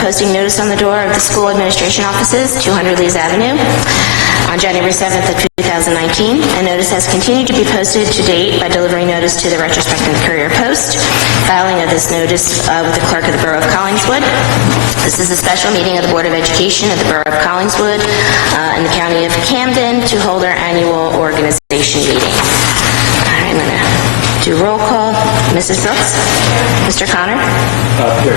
posting notice on the door of the school administration offices, 200 Lees Avenue, on January 7th of 2019. A notice has continued to be posted to date by delivering notice to the Retrospective Courier Post, filing of this notice with the clerk of the Borough of Collingswood. This is a special meeting of the Board of Education of the Borough of Collingswood in the County of Camden to hold our annual organization meeting. All right, I'm going to do roll call. Mrs. Brooks? Mr. Connor? Here.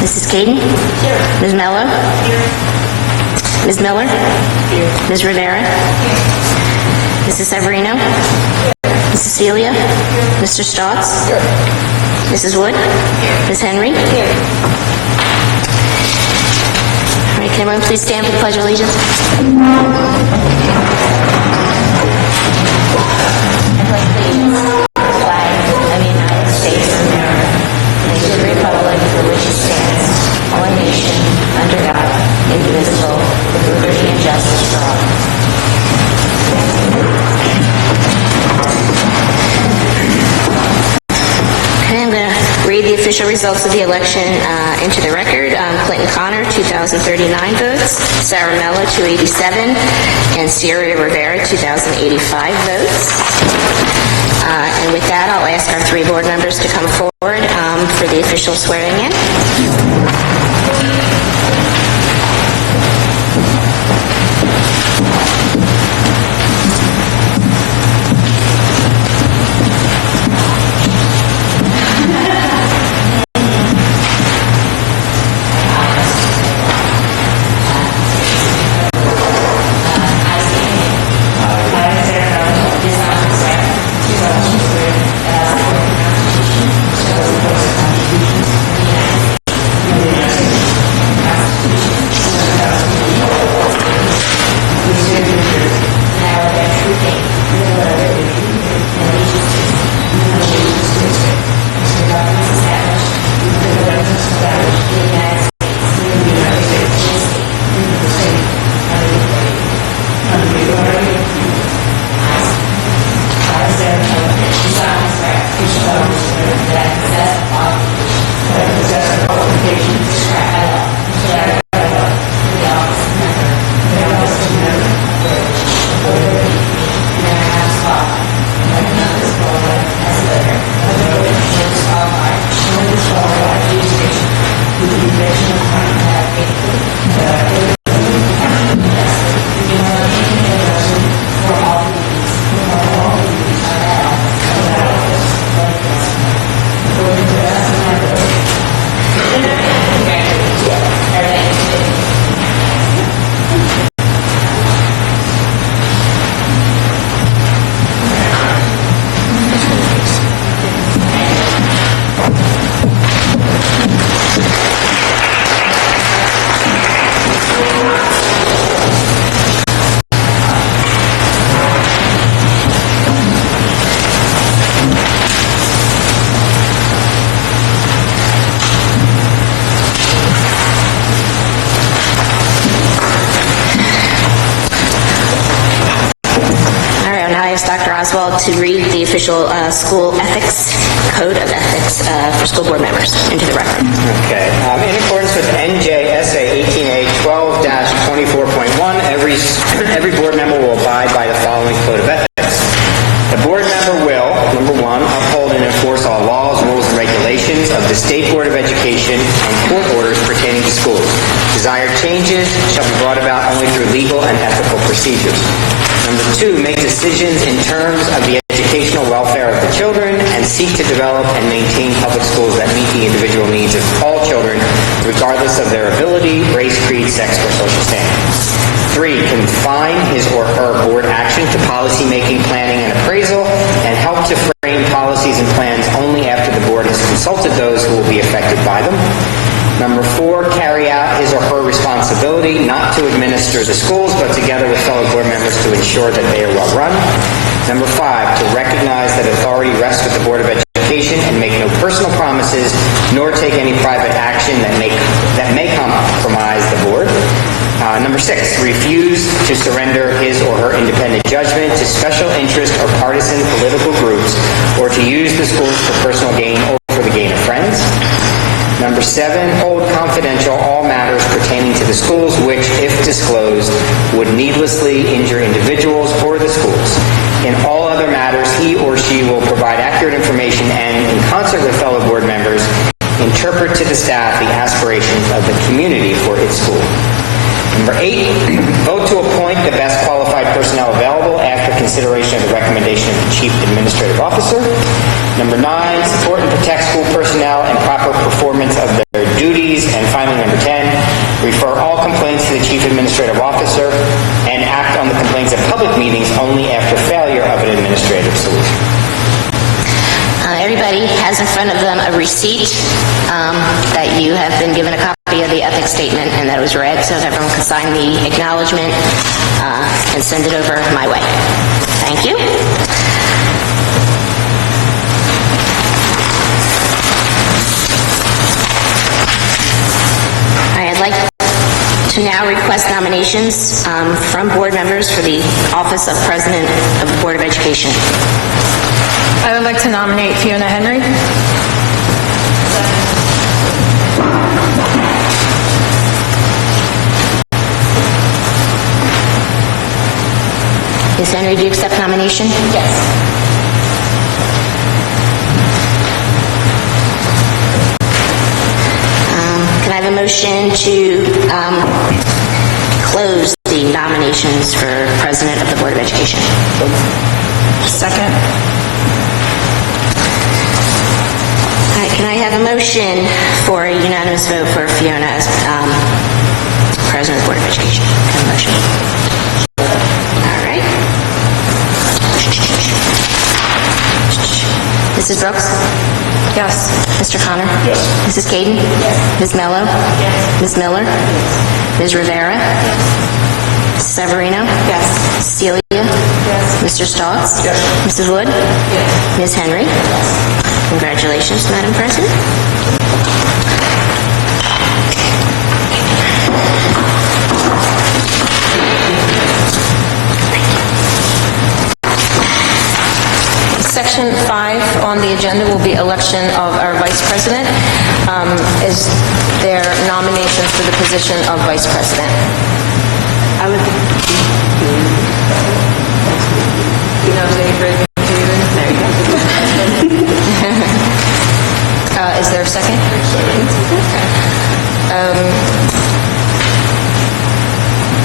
Mrs. Caden? Here. Ms. Mello? Here. Ms. Miller? Here. Ms. Rivera? Here. Mrs. Severino? Mrs. Celia? Mr. Stotts? Here. Mrs. Wood? Ms. Henry? Here. All right, can everyone please stand for the Pledge of Allegiance? Official results of the election into the record. Clinton Connor, 2,039 votes. Sarah Mello, 287. And Sierra Rivera, 2,085 votes. And with that, I'll ask our three board members to come forward for the official swearing in. To read the official school ethics, code of ethics for school board members into the record. Okay. In accordance with NJSA 18A 12-24.1, every board member will abide by the following code of ethics. The board member will, number one, uphold and enforce all laws, rules, and regulations of the State Board of Education and court orders pertaining to schools. Desired changes shall be brought about only through legal and ethical procedures. Number two, make decisions in terms of the educational welfare of the children and seek to develop and maintain public schools that meet the individual needs of all children, regardless of their ability, race, creed, sex, or social standing. Three, confine his or her board action to policy-making, planning, and appraisal, and help to frame policies and plans only after the board has consulted those who will be affected by them. Number four, carry out his or her responsibility not to administer the schools, but together with fellow board members to ensure that they are well run. Number five, to recognize that authority rests with the Board of Education and make no personal promises, nor take any private action that may compromise the board. Number six, refuse to surrender his or her independent judgment to special interest or partisan political groups, or to use the schools for personal gain or for the gain of friends. Number Number 7, hold confidential all matters pertaining to the schools which, if disclosed, would needlessly injure individuals or the schools. In all other matters, he or she will provide accurate information and, in concert with fellow board members, interpret to the staff the aspirations of the community for its school. Number 8, vote to appoint the best qualified personnel available after consideration of the recommendation of the Chief Administrative Officer. Number 9, support and protect school personnel and proper performance of their duties. And finally, number 10, refer all complaints to the Chief Administrative Officer and act on the complaints at public meetings only after failure of an administrative solution. Everybody has in front of them a receipt that you have been given a copy of the ethics statement and that was read, so that everyone can sign the acknowledgement and send it over my way. Thank you. I'd like to now request nominations from board members for the office of President of the Board of Education. I would like to nominate Fiona Henry. Ms. Henry, do you accept nomination? Yes. Can I have a motion to close the nominations for President of the Board of Education? Second. All right, can I have a motion for a unanimous vote for Fiona as President of the Board of Education? Can I have a motion? All right. Mrs. Brooks? Yes. Mr. Connor? Yes. Mrs. Caden? Yes. Ms. Mello? Yes. Ms. Miller? Yes. Ms. Rivera? Yes. Severino? Yes. Celia? Yes. Mr. Stotts? Yes. Mrs. Wood? Yes. Ms. Henry? Yes. Congratulations, Madam President. Section 5 on the agenda will be election of our Vice President. Is there nominations for the position of Vice President? I would... Is there a second?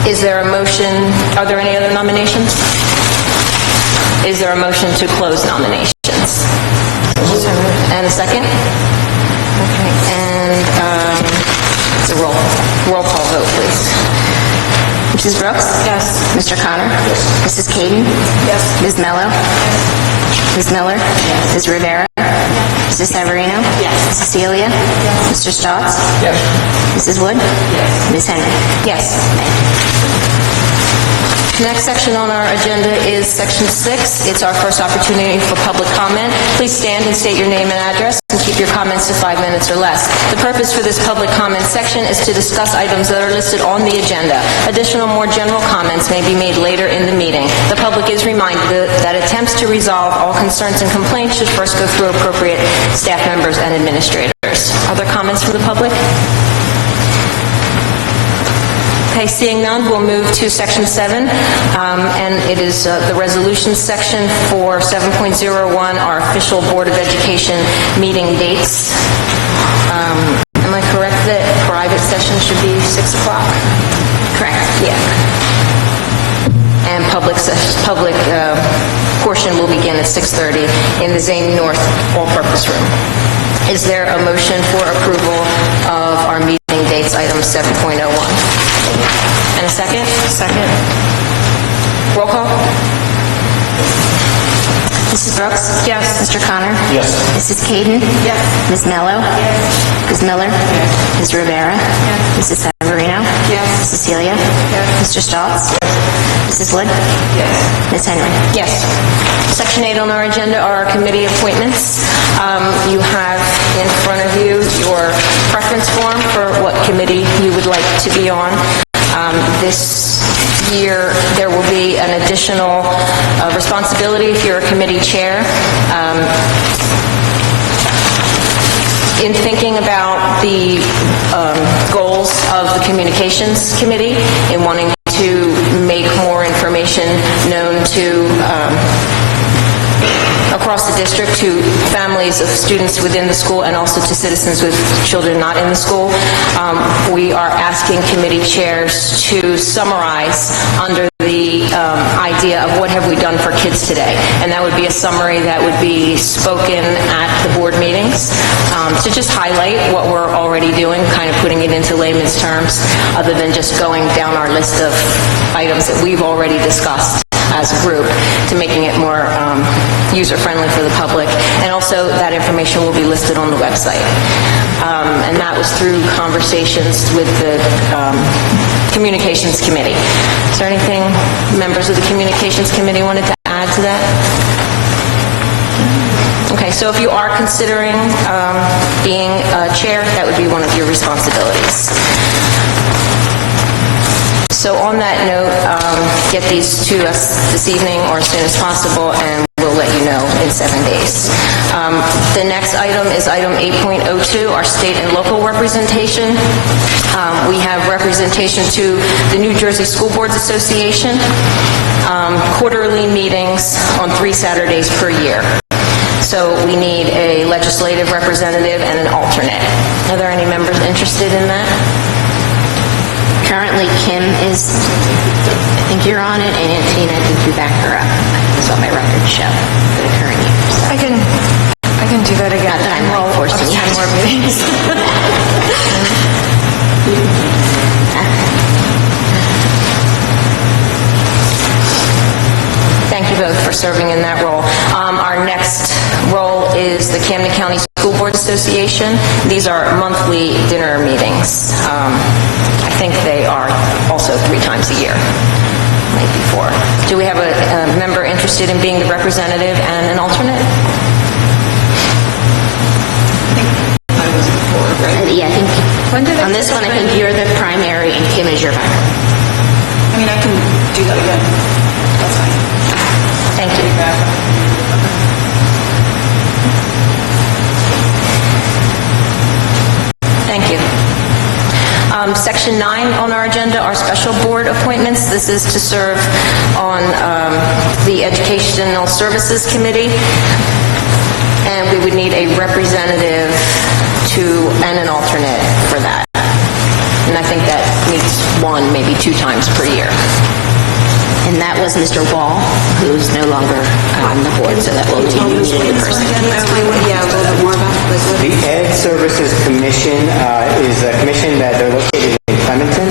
Is there a motion? Are there any other nominations? Is there a motion to close nominations? And a second? Okay. And it's a roll call vote, please. Mrs. Brooks? Yes. Mr. Connor? Yes. Mrs. Caden? Yes. Ms. Mello? Ms. Miller? Yes. Ms. Rivera? Mrs. Severino? Yes. Mrs. Celia? Yes. Mr. Stotts? Yes. Mrs. Wood? Yes. Ms. Henry? Yes. The next section on our agenda is Section 6. It's our first opportunity for public comment. Please stand and state your name and address and keep your comments to 5 minutes or less. The purpose for this public comment section is to discuss items that are listed on the agenda. Additional, more general comments may be made later in the meeting. The public is reminded that attempts to resolve all concerns and complaints should first go through appropriate staff members and administrators. Other comments from the public? Okay, seeing none, we'll move to Section 7, and it is the resolution section for 7.01, our official Board of Education meeting dates. Am I correct that private session should be 6 o'clock? Correct. Yeah. And public portion will begin at 6:30 in the Zane North all-purpose room. Is there a motion for approval of our meeting dates, item 7.01? And a second? Second. Roll call? Mrs. Brooks? Yes. Mr. Connor? Yes. Mrs. Caden? Yes. Ms. Mello? Yes. Ms. Miller? Yes. Ms. Rivera? Yes. Mrs. Severino? Yes. Mrs. Celia? Yes. Mr. Stotts? Yes. Mrs. Wood? Yes. Ms. Henry? Yes. Section 8 on our agenda are our committee appointments. You have in front of you your preference form for what committee you would like to be on. This year, there will be an additional responsibility if you're a committee chair. in thinking about the goals of the Communications Committee, in wanting to make more information known to across the district to families of students within the school and also to citizens with children not in the school, we are asking committee chairs to summarize under the idea of what have we done for kids today. And that would be a summary that would be spoken at the board meetings to just highlight what we're already doing, kind of putting it into layman's terms, other than just going down our list of items that we've already discussed as a group, to making it more user-friendly for the public. And also that information will be listed on the website. And that was through conversations with the Communications Committee. Is there anything members of the Communications Committee wanted to add to that? Okay, so if you are considering being a chair, that would be one of your responsibilities. So on that note, get these to us this evening or as soon as possible, and we'll let you know in 7 days. The next item is item 8.02, our state and local representation. We have representation to the New Jersey School Boards Association, quarterly meetings on 3 Saturdays per year. So we need a legislative representative and an alternate. Are there any members interested in that? Currently, Kim is, I think you're on it, and Tina, I think you back her up. That's what my records show for the current year. So. I can do that again. Not that I'm like forcing you. 10 more meetings. Thank you both for serving in that role. Our next role is the Camden County School Board Association. These are monthly dinner meetings. I think they are also 3 times a year, maybe 4. Do we have a member interested in being the representative and an alternate? Yeah, I think on this one, I think you're the primary and Kim is your backup. I mean, I can do that again. That's fine. Thank you. Thank you. Section 9 on our agenda are special board appointments. This is to serve on the Educational Services Committee, and we would need a representative and an alternate for that. And I think that meets 1, maybe 2 times per year. And that was Mr. Wall, who's no longer on the board, so that will be a new person. Yeah, a little bit more about this. The Ed Services Commission is a commission that they're located in Clementon.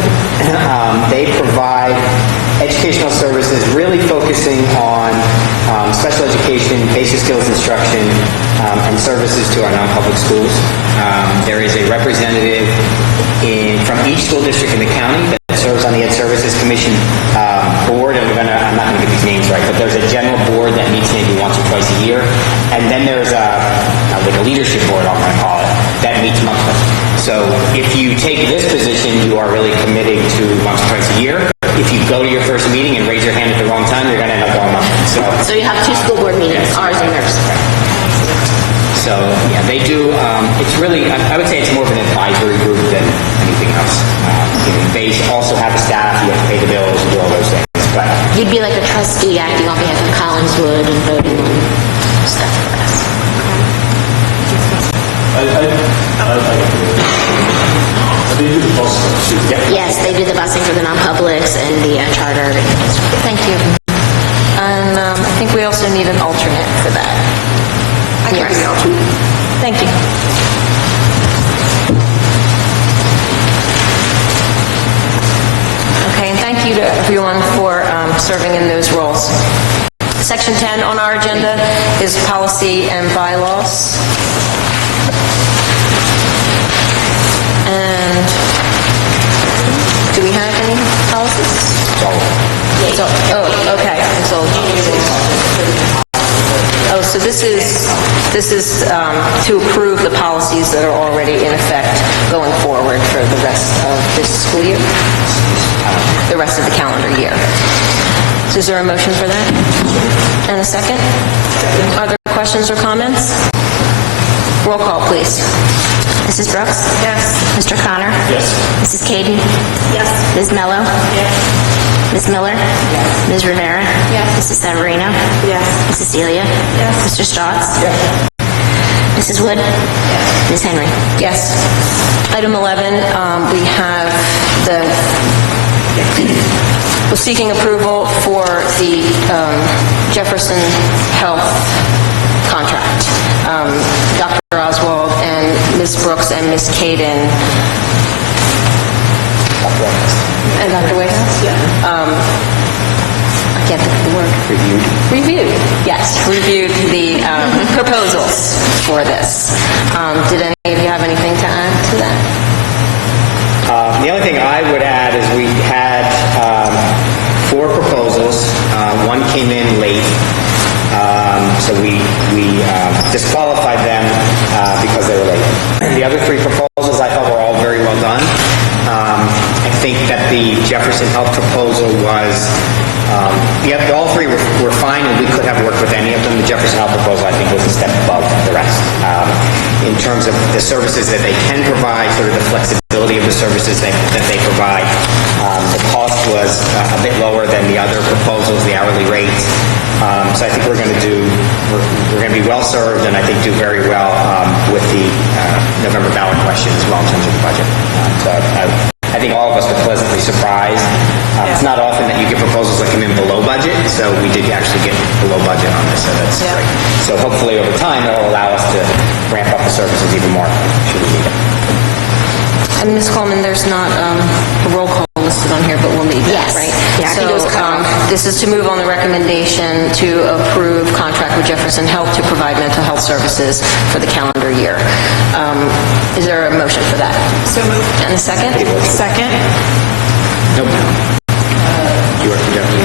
They provide educational services really focusing on special education, basic skills instruction, and services to our non-public schools. There is a representative from each school district in the county that serves on the Ed Services Commission board, and I'm not going to get these names right, but there's a general board that meets maybe once or twice a year, and then there's like a leadership board, I'm going to call it, that meets monthly. So if you take this position, you are really committing to once or twice a year. If you go to your first meeting and raise your hand at the wrong time, you're going to end up going monthly. So you have 2 school board meetings, ours and theirs. So, yeah, they do, it's really, I would say it's more of an advisory group than anything else. They also have a staff, you have to pay the bills and do all those things. But You'd be like a trustee acting on behalf of Collingswood and voting on stuff for us. They do the busing. Yes, they do the busing for the non-publics and the charter. Thank you. And I think we also need an alternate for that. I can be the alternate. Thank you. Okay, and thank you to everyone for serving in those roles. Section 10 on our agenda is policy and bylaws. And do we have any policies? Oh, okay. Oh, so this is to approve the policies that are already in effect going forward for the rest of this school year, the rest of the calendar year. So is there a motion for that? And a second? Are there questions or comments? Roll call, please. Mrs. Brooks? Yes. Mr. Connor? Yes. Mrs. Caden? Yes. Ms. Mello? Yes. Ms. Miller? Yes. Ms. Rivera? Yes. Mrs. Severino? Yes. Mrs. Delia? Yes. Mr. Stotts? Mrs. Wood? Ms. Henry? Yes. Item 11, we have we're seeking approval for the Jefferson Health contract. Dr. Oswald and Ms. Brooks and Ms. Caden. And Dr. Whitehouse? Yeah. I can't think of the word. Reviewed, yes, reviewed the proposals for this. Did any of you have anything to add to that? The only thing I would add is we had 4 proposals. One came in late, so we disqualified them because they were late. The other 3 proposals I thought were all very well done. I think that the Jefferson Health proposal was, all 3 were fine, and we could have worked with any of them. The Jefferson Health proposal, I think, was a step above the rest. In terms of the services that they can provide, sort of the flexibility of the services that they provide, the cost was a bit lower than the other proposals, the hourly rates. So I think we're going to be well served, and I think do very well with the November ballot question as well in terms of the budget. So I think all of us were pleasantly surprised. It's not often that you get proposals that come in below budget, so we did actually get below budget on this, so that's great. So hopefully over time it will allow us to ramp up the services even more should we need it. And Ms. Coleman, there's not a roll call listed on here, but we'll need that, Yes. right? Yeah, I think it was cut off. This is to move on the recommendation to approve contract with Jefferson Health to provide mental health services for the calendar year. Is there a motion for that? So moved. And a second? Second. Nope. You work for Jefferson?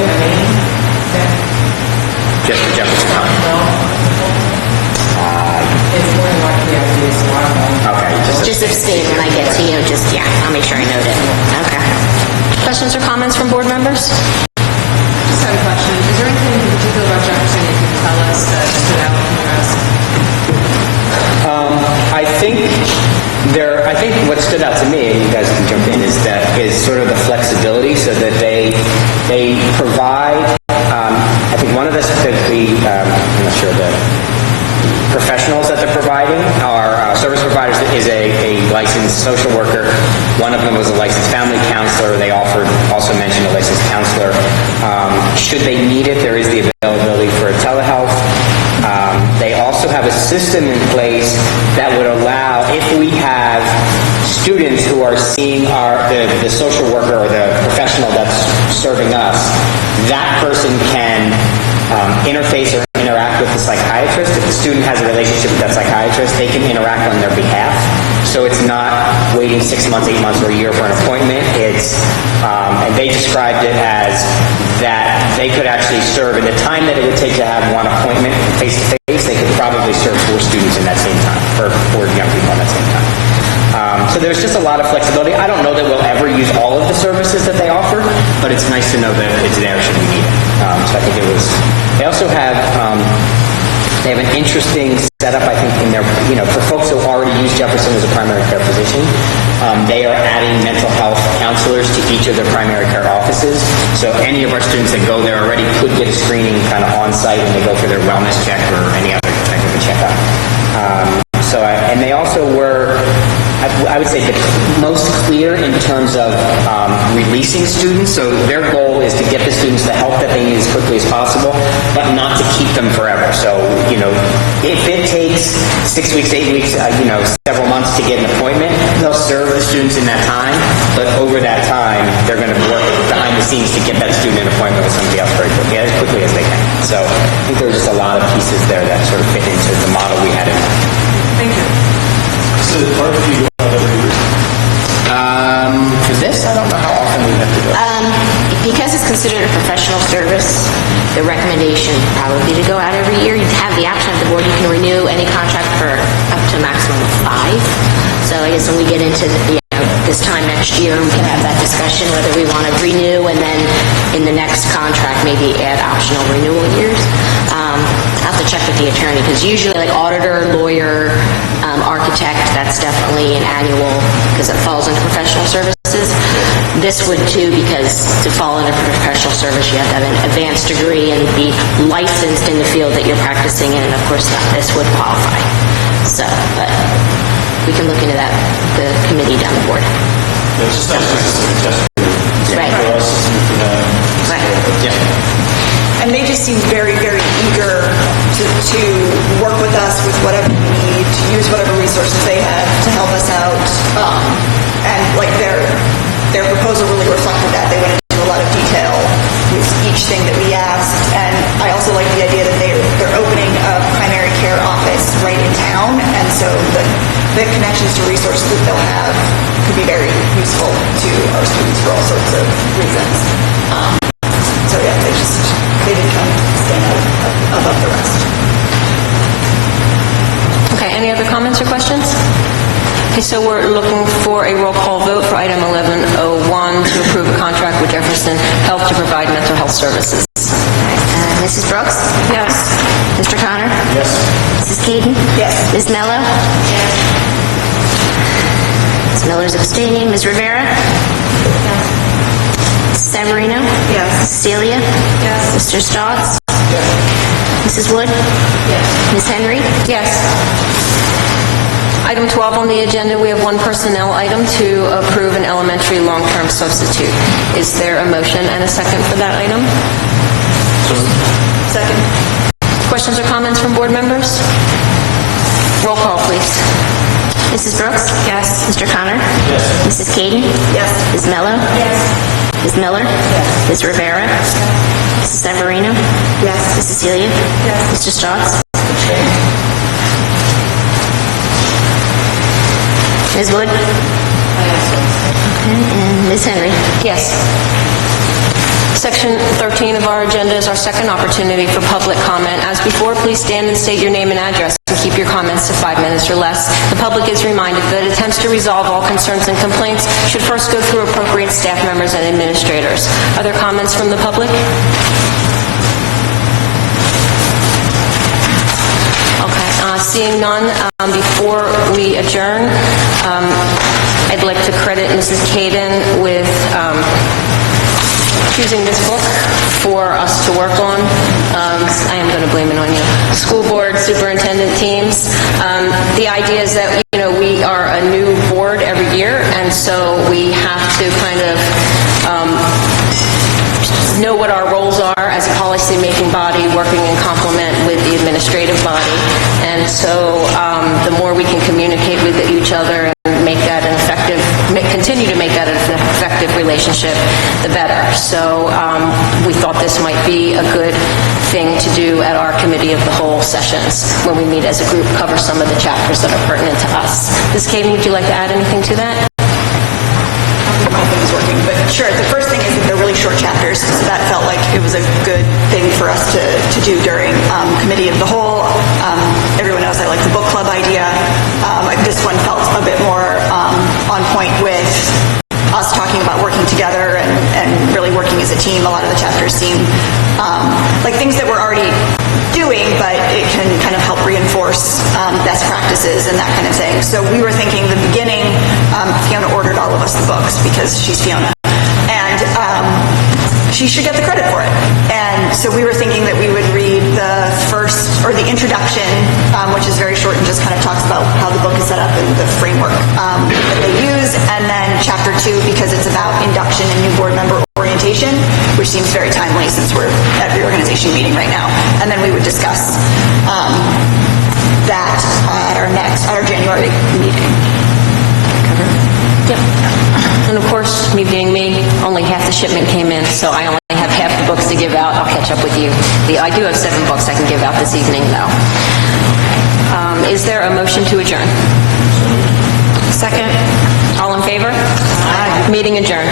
Just for Jefferson County? Okay. Just abstain when I get to you, I'll make sure I note it. Okay. Questions or comments from board members? Just have a question. Is there anything in particular about Jefferson you can tell us that stood out from the rest? I think what stood out to me, and you guys can jump in, is sort of the flexibility, so that they provide. I think one of I'm not sure the professionals that they're providing are service providers is a licensed social worker. One of them was a licensed family counselor. They also mentioned a licensed counselor. Should they need it, there is the availability for telehealth. They also have a system in place that would allow, if we have students who are seeing the social worker or the professional that's serving us, that person can interface or interact with the psychiatrist. If the student has a relationship with that psychiatrist, they can interact on their behalf. So it's not waiting 6 months, 8 months, or a year for an appointment. And they described it as that they could actually serve in the time that it would take to have one appointment face-to-face, they could probably serve 4 students in that same time, or 4 young people in that same time. So there's just a lot of flexibility. I don't know that we'll ever use all of the services that they offer, but it's nice to know that it's there should we need it. So I think it was. They also have they have an interesting setup, I think, in their for folks who already use Jefferson as a primary care physician. They are adding mental health counselors to each of their primary care offices. So any of our students that go there already could get a screening kind of on site when they go for their wellness check or any other type of a checkup. And they also were, I would say, the most clear in terms of releasing students. So their goal is to get the students the help that they need as quickly as possible, but not to keep them forever. So, if it takes 6 weeks, 8 weeks, several months to get an appointment, they'll serve the students in that time, but over that time, they're going to work behind the scenes to get that student an appointment with somebody else very quickly, as quickly as they can. So I think there's just a lot of pieces there that sort of fit into the model we had in mind. Thank you. So the RFP go out every year? For this, I don't know how often we have to go. Because it's considered a professional service, the recommendation would probably be to go out every year. You have the option of the board, you can renew any contract for up to a maximum of 5. So I guess when we get into this time next year, we can have that discussion whether we want to renew and then in the next contract maybe add optional renewal years. I'll have to check with the attorney because usually like auditor, lawyer, architect, that's definitely an annual, because it falls into professional services. This would too, because to fall into professional service, you have to have an advanced degree and be licensed in the field that you're practicing in, and of course, this would qualify. So, but we can look into that, the committee down the board. It's just nice because it's like a test period. Right. For us, it's new for them. Right. Yeah. And they just seem very, very eager to work with us with whatever we need, to use whatever resources they have to help us out. And like their proposal really reflected that. They went into a lot of detail with each thing that we asked. And I also like the idea that they're opening a primary care office right in town. And so the connections to resources that they'll have could be very useful to our students for all sorts of reasons. So yeah, they did kind of stand out above the rest. Okay, any other comments or questions? Okay, so we're looking for a roll call vote for item 1101 to approve a contract with Jefferson Health to provide mental health services. Mrs. Brooks? Yes. Mr. Connor? Yes. Mrs. Keaton? Yes. Ms. Mello? Yes. Ms. Miller's abstaining. Ms. Rivera? Yes. Severino? Yes. Celia? Yes. Mr. Stotts? Mrs. Wood? Yes. Ms. Henry? Yes. Item 12 on the agenda, we have one personnel item to approve an elementary long-term substitute. Is there a motion and a second for that item? Second. Questions or comments from board members? Roll call, please. Mrs. Brooks? Yes. Mr. Connor? Yes. Mrs. Caden? Yes. Ms. Mello? Yes. Ms. Miller? Yes. Ms. Rivera? Mrs. Severino? Yes. Mrs. Celia? Yes. Mr. Stotts? Ms. Wood? Okay, and Ms. Henry? Yes. Section 13 of our agenda is our second opportunity for public comment. As before, please stand and state your name and address and keep your comments to 5 minutes or less. The public is reminded that attempts to resolve all concerns and complaints should first go through appropriate staff members and administrators. Are there comments from the public? Okay, seeing none, before we adjourn, I'd like to credit Mrs. Caden with choosing this book for us to work on. I am going to blame it on you. School board superintendent teams. The idea is that, we are a new board every year, and so we have to kind of know what our roles are as a policy-making body, working in complement with the administrative body. And so the more we can communicate with each other and make that an effective, continue to make that an effective relationship, the better. So we thought this might be a good thing to do at our committee of the whole sessions when we meet as a group, cover some of the chapters that are pertinent to us. Ms. Caden, would you like to add anything to that? My thing is working, but sure. The first thing is that they're really short chapters, so that felt like it was a good thing for us to do during committee of the whole. Everyone knows I like the book club idea. This one felt a bit more on point with us talking about working together and really working as a team. A lot of the chapters seem like things that we're already doing, but it can kind of help reinforce best practices and that kind of thing. So we were thinking the beginning, Fiona ordered all of us the books because she's Fiona. And she should get the credit for it. And so we were thinking that we would read the first, or the introduction, which is very short and just kind of talks about how the book is set up and the framework that they use. And then chapter 2, because it's about induction and new board member orientation, which seems very timely since we're at reorganization meeting right now. And then we would discuss that at our January meeting. Yep. And of course, me being me, only half the shipment came in, so I only have half the books to give out. I'll catch up with you. I do have 7 books I can give out this evening, though. Is there a motion to adjourn? Second. All in favor? Aye. Meeting adjourned.